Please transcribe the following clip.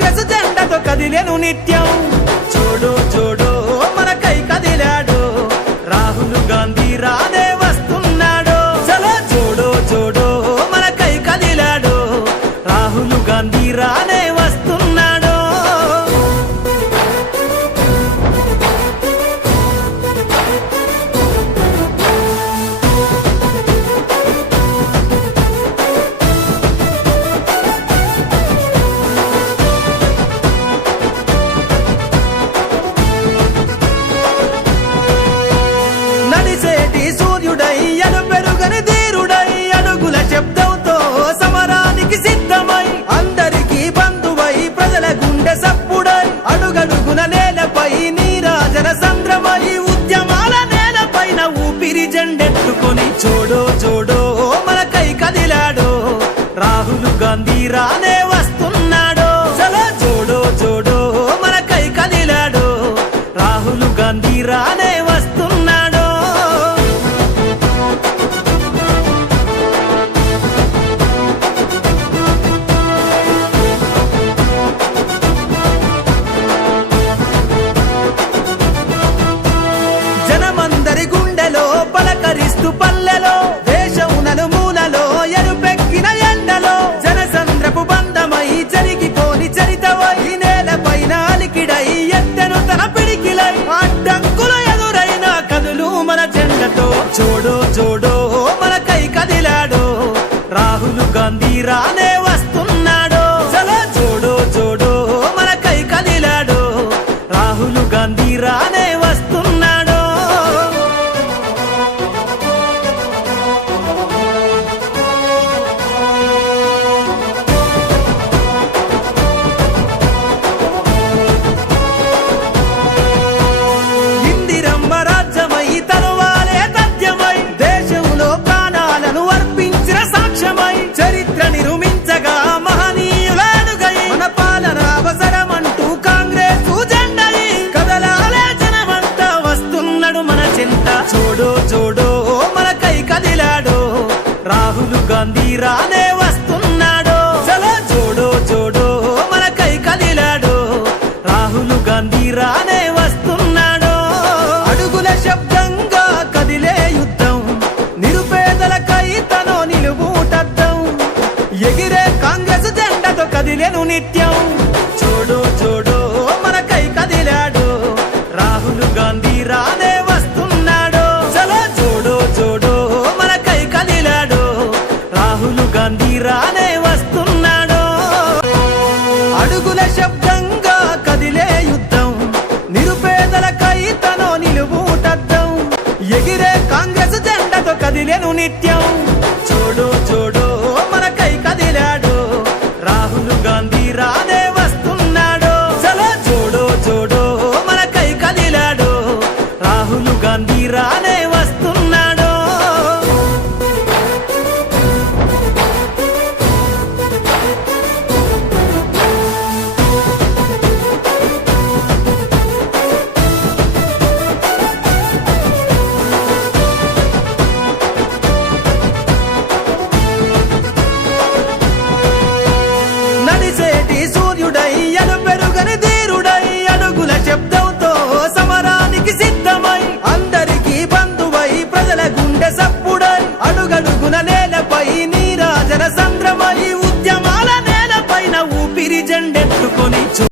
కాంగ్రెస్ జెండాతో కదిలేను నిత్యం చూడు చూడు మనకై కదిలాడు రాహుల్ గాంధీ రానే వస్తున్నాడు చలో చూడు చూడు మనకై కదిలాడు రాహుల్ గాంధీ రానే వస్తున్నాడు నడిసేటి సూర్యుడై అను పెరుగని ధీరుడై అడుగుల శబ్దంతో సమరానికి సిద్ధమై అందరికీ బంధువై ప్రజల గుండె సప్పుడై అడుగడుగున నేలపై నీరాజన సంద్రమై ఉద్యమాల నేలపైన ఊపిరి జెండెత్తుకొని చూడు చూడు మనకై కదిలాడు రాహుల్ గాంధీ రానే వస్తున్నాడు చలో చూడు చూడు మనకై కదిలాడు రాహుల్ గాంధీ రానే వస్తున్నాడు జనమందరి గుండెలో పలకరిస్తూ పల్లెలో దేశం నలుమూలలో ఎరుపెక్కిన ఎండలో జనసంద్రపు బంధమై జరిగిపోని చరితవై నేలపైన అలికిడై ఎత్తెను తన పిడికిలై అడ్డంకులు ఎదురైన కదులు మన జెండతో చూడు చూడు మనకై కదిలాడు రాహుల్ గాంధీ రానే వస్తున్నాడు చలో చూడు చూడు మనకై కదిలాడు రాహుల్ గాంధీ రానే వస్తున్నాడు ఇందిరమ్మ రాజ్యమై తరువాలే తథ్యమై దేశంలో ప్రాణాలను అర్పించిన సాక్ష్యమై చరిత్ర నిర్మించగా మహనీయుల అడుగై మన పాలన అవసరమంటూ కాంగ్రెస్ జెండై కదలాలే జనమంతా వస్తున్నాడు మన చింత చూడు చూడు మనకై కదిలాడు రాహుల్ గాంధీ రానే వస్తున్నాడు చలో చూడు చూడు మనకై కదిలాడు రాహుల్ గాంధీ రానే వస్తున్నాడు అడుగుల శబ్దంగా కదిలే యుద్ధం నిరుపేదలకై తనో నిలువుటద్దం ఎగిరే కాంగ్రెస్ జెండాతో కదిలేను నిత్యం చూడు చూడు మనకై కదిలాడు రాహుల్ గాంధీ రానే వస్తున్నాడు చలో చూడు చూడు మనకై కదిలాడు రాహుల్ గాంధీ రానే వస్తున్నాడు అడుగుల శబ్దంగా కదిలే యుద్ధం నిరుపేదలకై తనో నిలువుటద్దం ఎగిరే కాంగ్రెస్ జెండాతో కదిలేను నిత్యం చూడు చూడు మనకై కదిలాడు రాహుల్ గాంధీ రానే వస్తున్నాడు చలో చూడు చూడు మనకై కదిలాడు రాహుల్ గాంధీ రానే వస్తున్నాడు నడిసేటి సూర్యుడై అను పెరుగని ధీరుడై అడుగుల శబ్దంతో సమరానికి సిద్ధమై అందరికీ బంధువై ప్రజల గుండె సప్పుడై అడుగడుగున నేలపై నీరాజన సంద్రమై